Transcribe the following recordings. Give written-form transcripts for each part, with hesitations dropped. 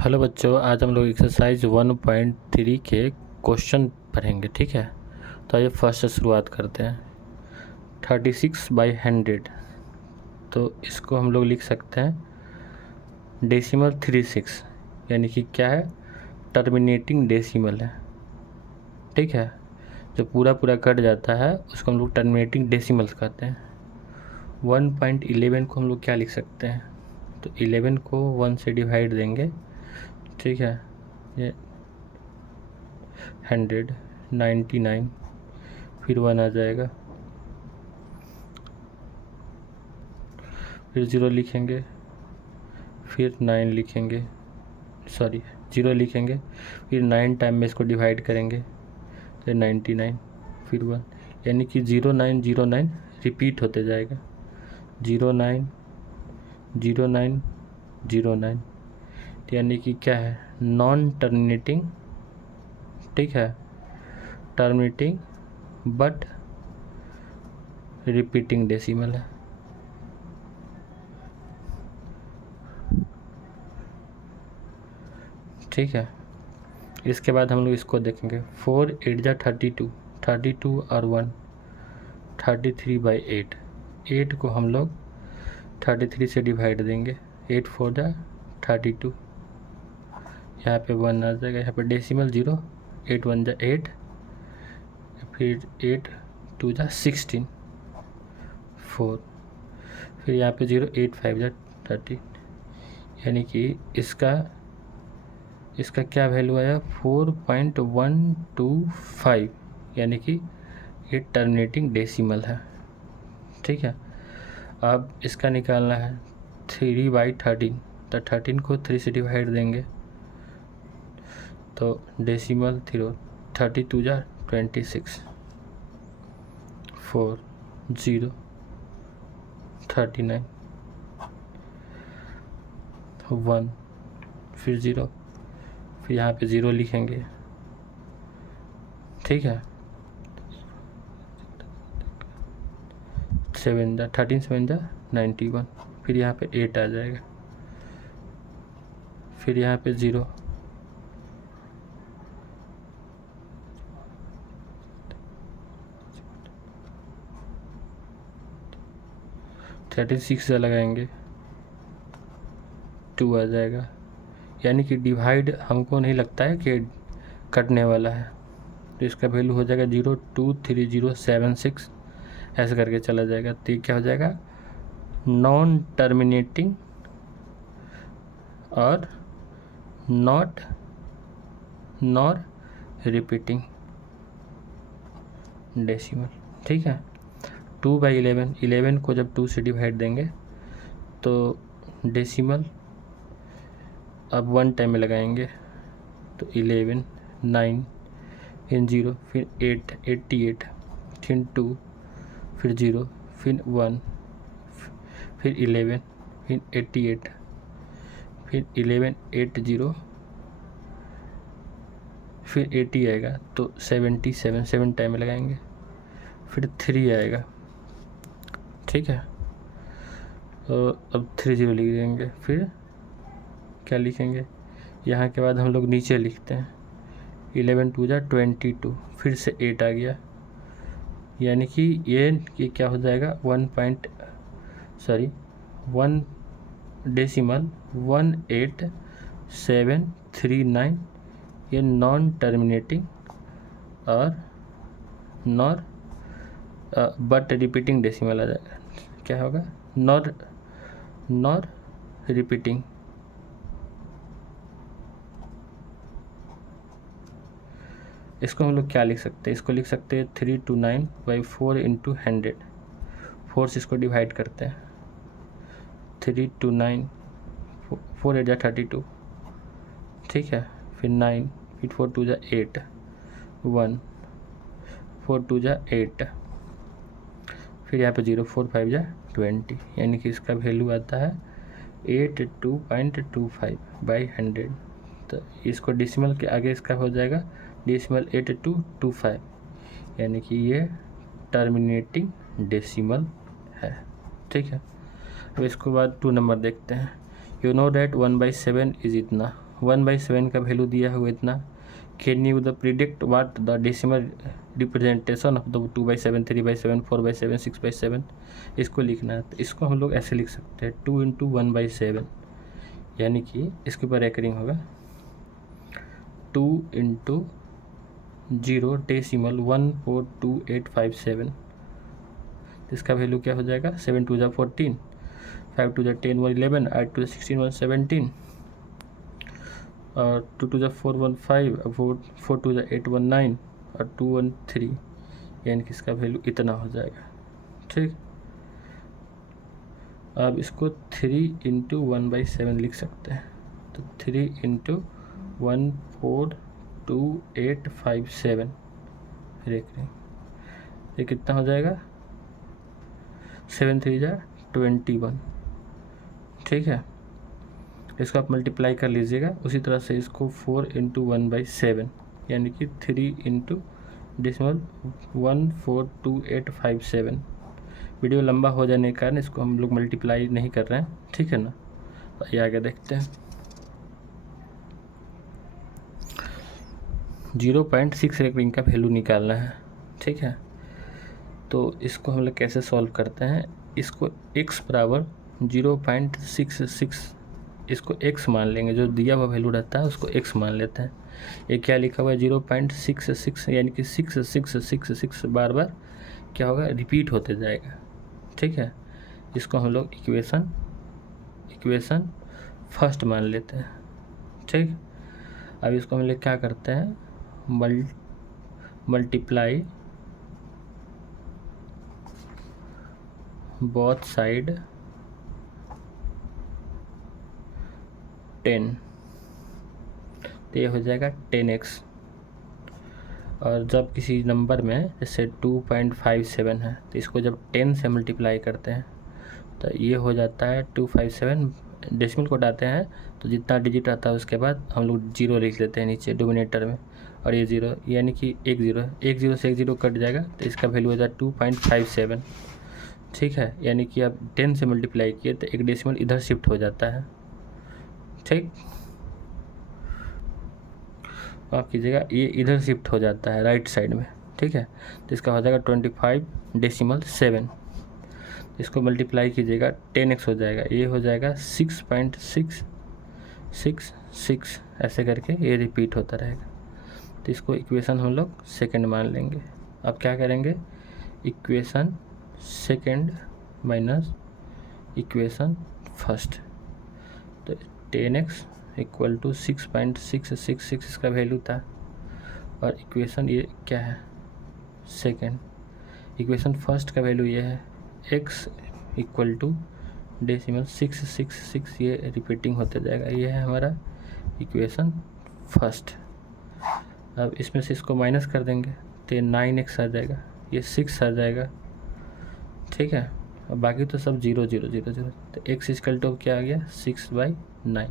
Hello बच्चों, आज हम लोग एक्सरसाइज 1.3 के क्वेश्चन पढ़ेंगे। ठीक है, तो आइए फर्स्ट से शुरुआत करते हैं। 36/100, तो इसको हम लोग लिख सकते हैं डेसिमल 36, यानी कि क्या है, टर्मिनेटिंग डेसिमल है। ठीक है, जो पूरा पूरा कट जाता है उसको हम लोग टर्मिनेटिंग डेसिमल्स कहते हैं। 1.11 को हम लोग क्या लिख सकते हैं, तो 11 को 1 से डिवाइड देंगे। ठीक है, ये 100, 99, फिर 1 आ जाएगा, फिर 0 लिखेंगे, फिर 9 लिखेंगे, 0 लिखेंगे, फिर 9 टाइम में इसको डिवाइड करेंगे तो 99, फिर 1, यानी कि 0909 रिपीट होते जाएगा। 09 09 09, यानी कि क्या है, नॉन टर्मिनेटिंग। ठीक है, टर्मिनेटिंग बट रिपीटिंग डेसिमल है। ठीक है, इसके बाद हम लोग इसको देखेंगे। 4 8 जा 32, 32 और 1 33/8। 8 को हम लोग 33 से डिवाइड देंगे, 8 4 जा 32, यहाँ पे 1 आ जाएगा, यहाँ पे डेसिमल 0, 8 1 जा 8, फिर 8 2 जा 16, 4, फिर यहाँ पे 0, 8 5 जा 30, यानी कि इसका क्या वैल्यू आया, 4.125, यानी कि ये टर्मिनेटिंग डेसिमल है। ठीक है, अब इसका निकालना है 3/13, तो 13 को 3 से डिवाइड देंगे तो डेसिमल 0, 32 जा 26, 4 0 39, 1, फिर 0, फिर यहाँ पे 0 लिखेंगे। ठीक है, 13 7 जा 91, फिर यहाँ पे 8 आ जाएगा, फिर यहाँ पे 0, थर्टी 6 से लगाएंगे, 2 आ जाएगा, यानी कि डिवाइड हमको नहीं लगता है कि कटने वाला है, तो इसका वैल्यू हो जाएगा 0.23076, ऐसे करके चला जाएगा। तो ये क्या हो जाएगा, नॉन टर्मिनेटिंग और नॉट रिपीटिंग डेसिमल। ठीक है, 2/11, 11 को जब 2 से डिवाइड देंगे तो डेसिमल अब 1 टाइम में लगाएंगे तो 11 9, फिर 0, फिर 8 88, फिर 2, फिर 0, फिर 1, फिर 11, फिर 88, फिर 11 80, फिर 80 आएगा तो 77, 7 टाइम में लगाएंगे, फिर 3 आएगा। ठीक है, तो अब 30 लिख देंगे, फिर क्या लिखेंगे, यहाँ के बाद हम लोग नीचे लिखते हैं 11 2 जा 22, फिर से 8 आ गया, यानी कि ये क्या हो जाएगा, 1 डेसिमल 18739, ये नॉन टर्मिनेटिंग और नॉर बट रिपीटिंग डेसिमल आ जाएगा। क्या होगा, नॉर रिपीटिंग। इसको हम लोग क्या लिख सकते हैं, इसको लिख सकते हैं 329/4 × 100, 4 से इसको डिवाइड करते हैं, 329, 4 8 जा 32, ठीक है, फिर 9, फिर 4 2 जा 8, 1, 4 2 जा 8, फिर यहाँ पे 0 4 5 जा 20, यानी कि इसका वैल्यू आता है 82.25/100। तो इसको डेसिमल के आगे इसका हो जाएगा डेसिमल 8225, यानी कि ये टर्मिनेटिंग डेसिमल है। ठीक है, अब इसके बाद 2 नंबर देखते हैं। यू नो दैट 1/7 इज इतना, 1/7 का वैल्यू दिया हुआ इतना। Can you the predict what the decimal representation of the 2/7, 3/7, 4/7, 6/7 इसको लिखना है। तो इसको हम लोग ऐसे लिख सकते हैं 2 × 1/7, यानी कि इसके ऊपर रेकरिंग होगा 2 × 0.14287। इसका वैल्यू क्या हो जाएगा 7 2 14, 5 2 10 1 11, 8 2 16 1 17 और 2 2 4 1 5, 4 2 8 1 9 और 2 1 3, यानी कि इसका वैल्यू इतना हो जाएगा। ठीक, अब इसको 3 × 1/7 लिख सकते हैं। तो 3 × 14287 ये कितना हो जाएगा 7 3 21। ठीक है, इसको आप मल्टीप्लाई कर लीजिएगा। उसी तरह से इसको 4 × 1/7 यानी कि 3 × 14287। वीडियो लंबा हो जाने के कारण इसको हम लोग मल्टीप्लाई नहीं कर रहे हैं। ठीक है ना, ये आगे देखते हैं। 0.6 रेकरिंग का वैल्यू निकालना है। ठीक है, तो इसको हम लोग कैसे सॉल्व करते हैं। इसको x बराबर 0.66 इसको x मान लेंगे। जो दिया हुआ वैल्यू रहता है उसको x मान लेते हैं। ये क्या लिखा हुआ है 0.66 यानी कि 6 बार बार क्या होगा रिपीट होते जाएगा। ठीक है, इसको हम लोग इक्वेशन फर्स्ट मान लेते हैं। ठीक, अब इसको हम लोग क्या करते हैं मल्टीप्लाई बोथ साइड 10, तो ये हो जाएगा 10x। और जब किसी नंबर में जैसे 2.57 है तो इसको जब 10 से मल्टीप्लाई करते हैं तो ये हो जाता है 257। डेसिमल कोड आते हैं तो जितना डिजिट आता है उसके बाद हम लोग 0 लिख देते हैं नीचे डिनोमिनेटर में, और ये 0 यानी कि 1 0 है। 1 0 से 1 0 कट जाएगा तो इसका वैल्यू हो जाए 2.57। ठीक है, यानी कि आप 10 से मल्टीप्लाई किए तो एक डेसिमल इधर शिफ्ट हो जाता है। ठीक, आप कीजिएगा ये इधर शिफ्ट हो जाता है राइट साइड में। ठीक है, तो इसका हो जाएगा 25.7। इसको मल्टीप्लाई कीजिएगा 10x हो जाएगा, ये हो जाएगा 6.666 ऐसे करके ये रिपीट होता रहेगा। तो इसको इक्वेशन हम लोग सेकंड मान लेंगे। अब क्या करेंगे equation second minus equation first, तो 10x इक्वल टू 6.666 इसका वैल्यू था। और इक्वेशन ये क्या है सेकंड, इक्वेशन फर्स्ट का वैल्यू ये है x इक्वल टू डेसिमल 666, ये रिपीटिंग होते जाएगा। ये है हमारा इक्वेशन फर्स्ट। अब इसमें से इसको माइनस कर देंगे तो ये 9x आ जाएगा, ये 6 आ जाएगा। ठीक है, और बाकी तो सब 0 0 0 0। तो x इक्वल टू क्या आ गया 6/9।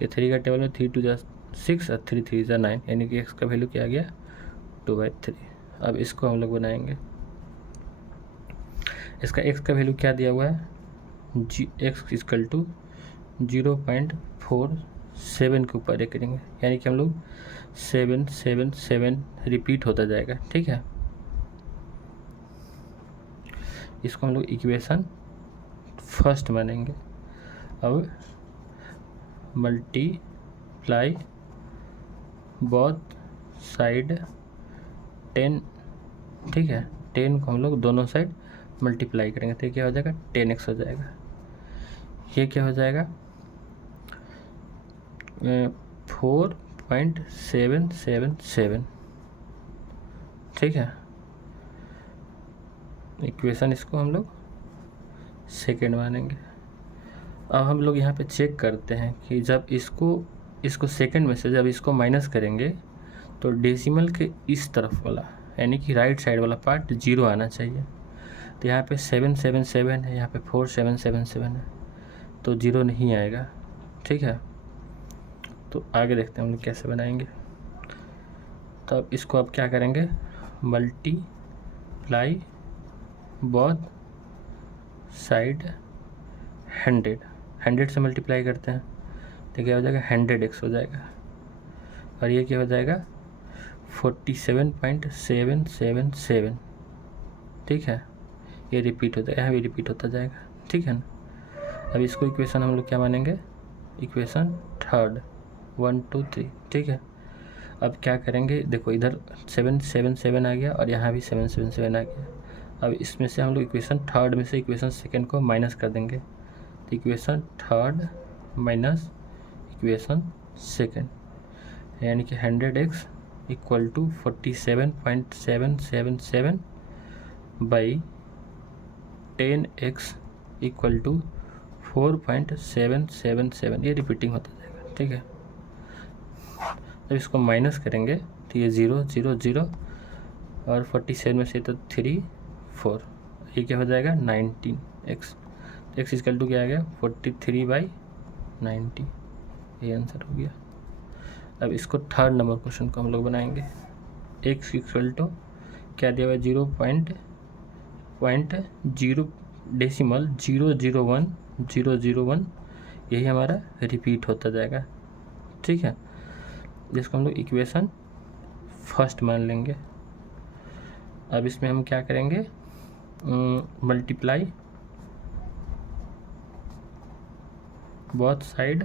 ये 3 का टेबल में 3 2 6 और 3 3 9, यानी कि x का वैल्यू क्या आ गया 2/3। अब इसको हम लोग बनाएंगे। इसका x का वैल्यू क्या दिया हुआ है x इक्वल टू 0.47 के ऊपर करेंगे, यानी कि हम लोग 7 7 7 रिपीट होता जाएगा। ठीक है, इसको हम लोग इक्वेशन फर्स्ट मानेंगे। अब मल्टीप्लाई बोथ साइड 10। ठीक है, 10 को हम लोग दोनों साइड मल्टीप्लाई करेंगे तो क्या हो जाएगा 10x हो जाएगा। ये क्या हो जाएगा 4.777। ठीक है, इक्वेशन इसको हम लोग सेकेंड मानेंगे। अब हम लोग यहाँ पे चेक करते हैं कि जब इसको सेकेंड में से जब इसको माइनस करेंगे तो डेसिमल के इस तरफ वाला यानी कि राइट साइड वाला पार्ट 0 आना चाहिए। तो यहाँ पे 777 है, यहाँ पे 4777 है, तो 0 नहीं आएगा। ठीक है, तो आगे देखते हैं हम लोग कैसे बनाएंगे। तो अब इसको अब क्या करेंगे मल्टीप्लाई बोथ साइड 100 से मल्टीप्लाई करते हैं तो क्या हो जाएगा 100x हो जाएगा, और ये क्या हो जाएगा 47.777। ठीक है, ये रिपीट हो जाएगा, यहाँ भी रिपीट होता जाएगा। ठीक है ना। अब इसको इक्वेशन हम लोग क्या मानेंगे, इक्वेशन थर्ड 1 2 3। ठीक है, अब क्या करेंगे, देखो इधर 777 आ गया और यहाँ भी 777 आ गया। अब इसमें से हम लोग इक्वेशन थर्ड में से इक्वेशन सेकंड को माइनस कर देंगे, तो equation third minus equation second, यानी कि 100x equal to 47.777 by 10x equal to 4.777। ये रिपीटिंग होता जाएगा। ठीक है, जब इसको माइनस करेंगे तो ये 0 0 0 और 47 में से तो 3 4, ये क्या हो जाएगा 19x। तो x इक्वल टू क्या आ गया 43/90, ये आंसर हो गया। अब इसको थर्ड नंबर क्वेश्चन को हम लोग बनाएंगे। x इक्वल टू क्या दिया हुआ है 0.001 यही हमारा रिपीट होता जाएगा। ठीक है, जिसको हम लोग इक्वेशन फर्स्ट मान लेंगे। अब इसमें हम क्या करेंगे, मल्टीप्लाई बोथ साइड।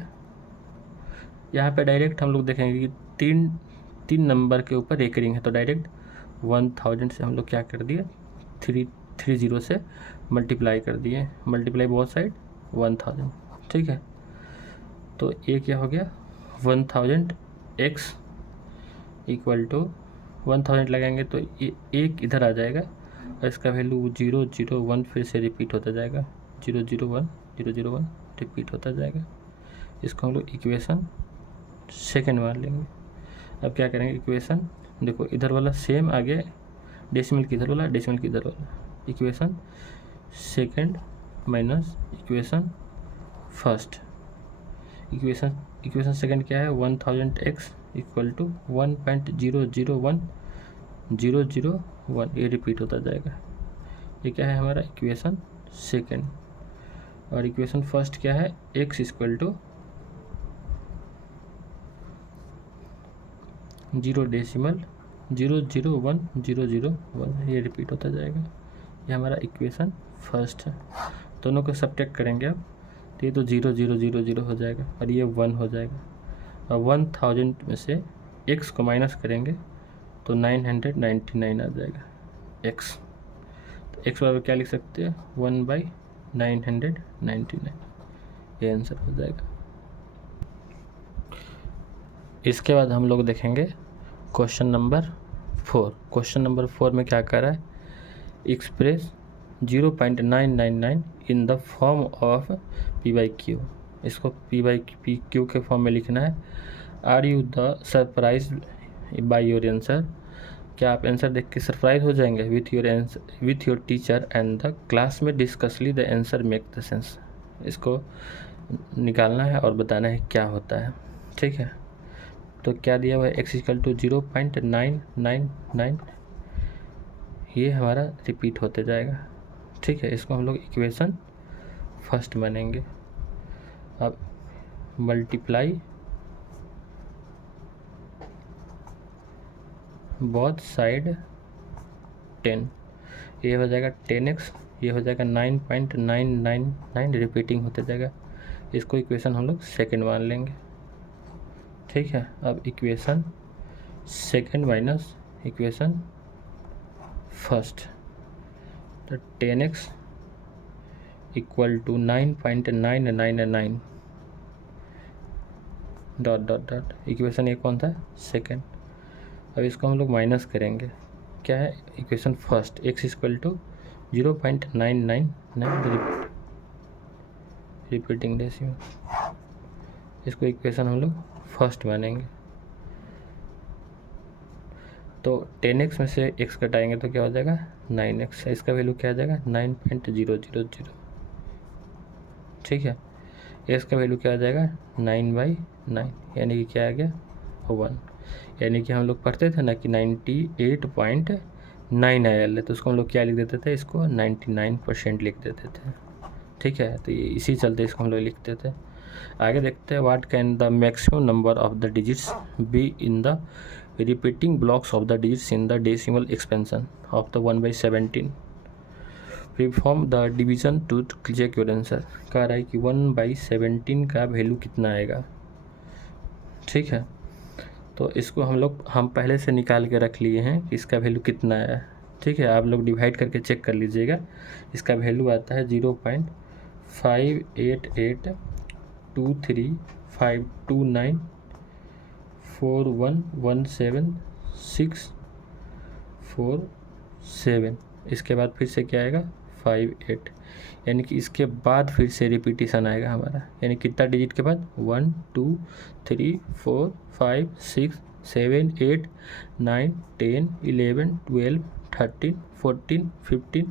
यहाँ पे डायरेक्ट हम लोग देखेंगे कि तीन नंबर के ऊपर एक रिंग है, तो डायरेक्ट 1000 से हम लोग क्या कर दिए 330 से मल्टीप्लाई कर दिए, मल्टीप्लाई बोथ साइड 1000। ठीक है, तो ये क्या हो गया 1000x इक्वल टू 1000 लगाएंगे तो एक इधर आ जाएगा और इसका वैल्यू 001 फिर से रिपीट होता जाएगा, 001 001 रिपीट होता जाएगा। इसको हम लोग इक्वेशन सेकंड मान लेंगे। अब क्या करेंगे, इक्वेशन देखो इधर वाला सेम आगे डेसिमल की इधर वाला, डेसिमल की इधर वाला, equation second minus equation first. Equation second क्या है 1000x इक्वल टू 1.001001, ये रिपीट होता जाएगा। ये क्या है हमारा इक्वेशन सेकंड। और इक्वेशन फर्स्ट क्या है x इक्वल टू 0.001, ये रिपीट होता जाएगा। ये हमारा इक्वेशन फर्स्ट है। दोनों को सब्ट्रैक्ट करेंगे अब, तो ये तो 0 0 0 0 हो जाएगा और ये 1 हो जाएगा। और 1000 में से x को माइनस करेंगे तो 999 आ जाएगा x। तो x बराबर क्या लिख सकते हैं 1/999, ये आंसर हो जाएगा। इसके बाद हम लोग देखेंगे क्वेश्चन नंबर 4। क्वेश्चन नंबर 4 में क्या कर रहा है, express 0.999 in the form of p/q। इसको p/q के फॉर्म में लिखना है। Are you the surprise by your answer, क्या आप आंसर देख के सरप्राइज हो जाएंगे with your teacher and the class में discuss the answer make the sense. इसको निकालना है और बताना है क्या होता है। ठीक है, तो क्या दिया हुआ है x इक्वल टू 0.999, ये हमारा रिपीट होते जाएगा। ठीक है, इसको हम लोग इक्वेशन फर्स्ट मानेंगे। अब मल्टीप्लाई बोथ साइड 10, ये हो जाएगा 10x, ये हो जाएगा 9.999, रिपीटिंग होते जाएगा। इसको इक्वेशन हम लोग सेकंड मान लेंगे। ठीक है, अब equation second minus equation first, तो 10x equal to 9.999 dot dot dot, equation ये कौन था सेकंड। अब इसको हम लोग माइनस करेंगे, क्या है equation first x equal to 0.999 repeating decimal, इसको इक्वेशन हम लोग फर्स्ट मानेंगे। तो 10x में से x घटाएंगे तो क्या हो जाएगा 9x, इसका वैल्यू क्या आ जाएगा 9.000। ठीक है, x का वैल्यू क्या आ जाएगा 9/9, यानी कि क्या आ गया 1। यानी कि हम लोग पढ़ते थे ना कि 98.9 आया, तो उसको हम लोग क्या लिख देते थे, इसको 99% लिख देते थे। ठीक है, तो ये इसी चलते इसको हम लोग लिखते थे। आगे देखते हैं, what can the maximum number of the digits be in the repeating blocks of the digits in the decimal expansion of the 1/17। Perform the division to check your answer. कह रहा है कि 1/17 का वैल्यू कितना आएगा। ठीक है, तो इसको हम पहले से निकाल के रख लिए हैं कि इसका वैल्यू कितना है। ठीक है, आप लोग डिवाइड करके चेक कर लीजिएगा। इसका वैल्यू आता है 0.588234117647। इसके बाद फिर से क्या आएगा 58, यानी कि इसके बाद फिर से रिपीटिशन आएगा हमारा, यानी कितना डिजिट के बाद 1 2 3 4 5 6 7 8 9 10 11 12 13 14 15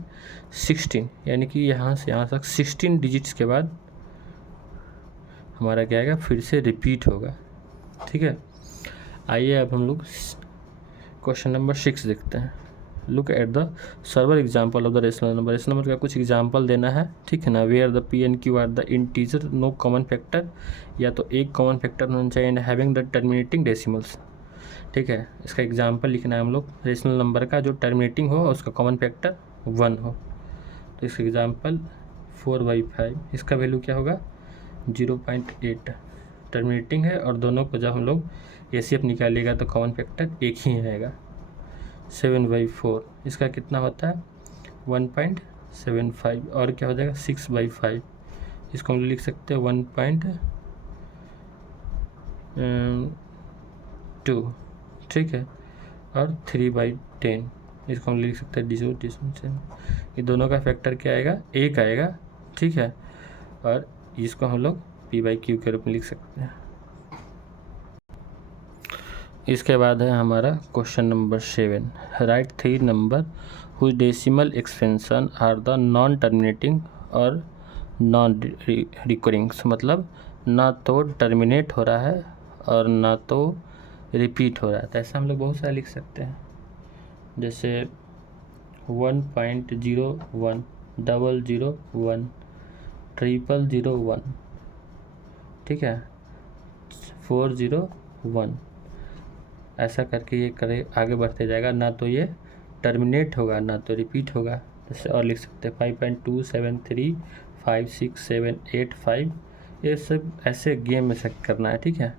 16, यानी कि यहाँ से यहाँ तक 16 डिजिट्स के बाद हमारा क्या आएगा, फिर से रिपीट होगा। ठीक है, आइए अब हम लोग क्वेश्चन नंबर 6 देखते हैं। Look at the several example of the rational number. Rational number का कुछ एग्जाम्पल देना है। ठीक है ना, where the P and Q are the integer no common factor, या तो एक कॉमन फैक्टर होना चाहिए and having the terminating decimals. ठीक है, इसका एग्जाम्पल लिखना है हम लोग, रेशनल नंबर का जो टर्मिनेटिंग हो और उसका कॉमन फैक्टर 1 हो। तो इसका एग्जाम्पल 4/5, इसका वैल्यू क्या होगा 0.8 टर्मिनेटिंग है, और दोनों को जब हम लोग एसीएफ निकालिएगा तो कॉमन फैक्टर एक ही आएगा। 7/4, इसका कितना होता है 1.75, और क्या हो जाएगा 6/5, इसको हम लिख सकते हैं 1.2। ठीक है, और 3/10, इसको हम लिख सकते हैं डिसोसिएशन। ये दोनों का फैक्टर क्या आएगा, एक आएगा। ठीक है, और इसको हम लोग p/q के रूप में लिख सकते हैं। इसके बाद है हमारा question number 7, write 3 number whose decimal expansion are the non terminating और नॉन रिकरिंग्स, मतलब ना तो टर्मिनेट हो रहा है और ना तो रिपीट हो रहा है। तो ऐसा हम लोग बहुत सारा लिख सकते हैं, जैसे 1.01 001 001, ठीक है 401, ऐसा करके ये करे आगे बढ़ते जाएगा। ना तो ये टर्मिनेट होगा ना तो रिपीट होगा। जैसे और लिख सकते हैं 5.273 56785, ये सब ऐसे गेम में से करना है। ठीक है,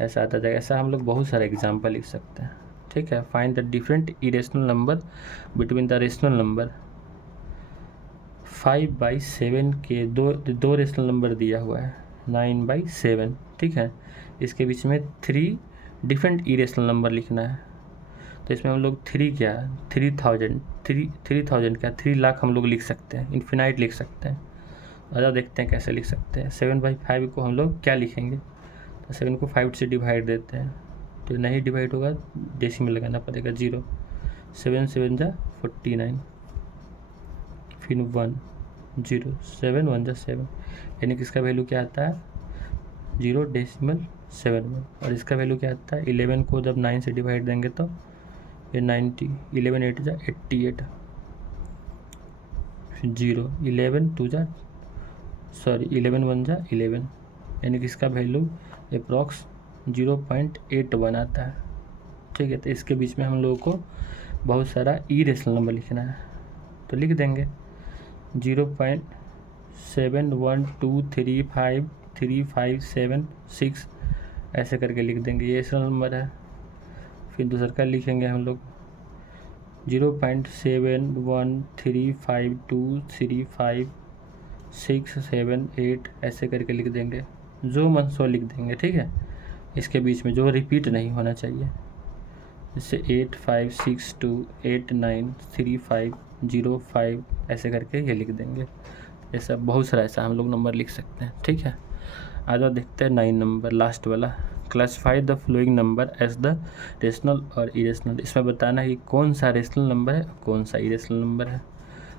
ऐसा आता जाएगा। ऐसा हम लोग बहुत सारे एग्जाम्पल लिख सकते हैं। ठीक है, find the different irrational number between the rational number. 5/7 के दो रेशनल नंबर दिया हुआ है 9/7। ठीक है, इसके बीच में 3 डिफरेंट इरेशनल नंबर लिखना है। तो इसमें हम लोग 3 क्या 3000 क्या 3 लाख हम लोग लिख सकते हैं, इन्फिनाइट लिख सकते हैं। ज़्यादा देखते हैं कैसे लिख सकते हैं। 7/5 को हम लोग क्या लिखेंगे, तो 7 को 5 से डिवाइड देते हैं, तो नहीं डिवाइड होगा, डेसिमल लगाना पड़ेगा 0। 7 7 जा 49, फिर 1 0 7 1 जा 7, यानी कि इसका वैल्यू क्या आता है 0.71। और इसका वैल्यू क्या आता है 11 को जब 9 से डिवाइड देंगे तो ये 90, 11 8 जा 88, 0 11 2 जा 11 1 जा 11, यानी कि इसका वैल्यू अप्रॉक्स 0.81 आता है। ठीक है, तो इसके बीच में हम लोगों को बहुत सारा इरेशनल नंबर लिखना है, तो लिख देंगे 0.71235357 ऐसे करके लिख देंगे, ये रेशनल नंबर है। फिर दूसरा का लिखेंगे हम लोग 0.7135235678 ऐसे करके लिख देंगे, जो मन सो लिख देंगे। ठीक है, इसके बीच में जो रिपीट नहीं होना चाहिए, जैसे 8562893505 ऐसे करके ये लिख देंगे। ऐसा बहुत सारा ऐसा हम लोग नंबर लिख सकते हैं। ठीक है, आज देखते हैं 9 नंबर लास्ट वाला, classify the following number as the rational और इरेशनल। इसमें बताना है कि कौन सा रेशनल नंबर है कौन सा इरेशनल नंबर है।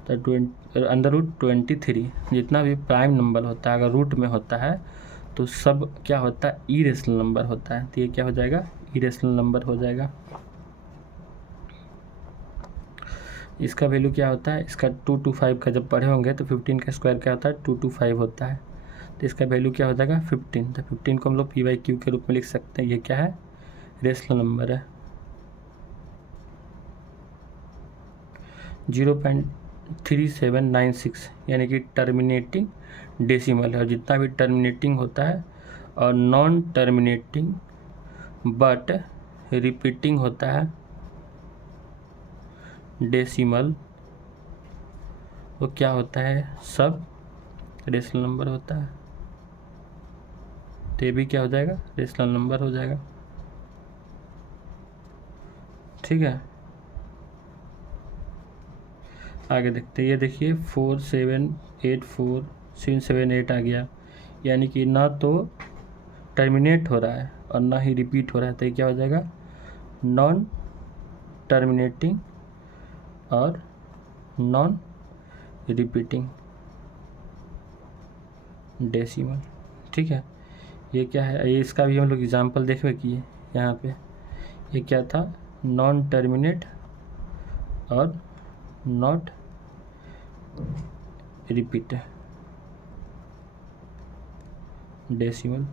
तो √23 जितना भी प्राइम नंबर होता है अगर रूट में होता है तो सब क्या होता है इरेशनल नंबर होता है, तो ये क्या हो जाएगा इरेशनल नंबर हो जाएगा। इसका वैल्यू क्या होता है, इसका 2 to 5 का जब पढ़े होंगे तो 15 का स्क्वायर क्या होता है 2 to 5 होता है। तो इसका वैल्यू क्या हो जाएगा 15। तो 15 को हम लोग पी बाई क्यू के रूप में लिख सकते हैं। ये क्या है, रेशनल नंबर है। 0.3796 यानी कि टर्मिनेटिंग डेसिमल है। और जितना भी टर्मिनेटिंग होता है और नॉन टर्मिनेटिंग बट रिपीटिंग होता है डेसिमल, वो क्या होता है, सब रेशनल नंबर होता है। तो ये भी क्या हो जाएगा, रेशनल नंबर हो जाएगा। ठीक है, आगे देखते हैं। ये देखिए 4784 आ गया, यानी कि ना तो टर्मिनेट हो रहा है और ना ही रिपीट हो रहा है। तो ये क्या हो जाएगा, नॉन टर्मिनेटिंग और नॉन रिपीटिंग डेसिमल। ठीक है, ये क्या है, ये इसका भी हम लोग एग्जाम्पल देखवे किए यहाँ पे। ये क्या था, नॉन टर्मिनेट और नॉट रिपीट डेसिमल।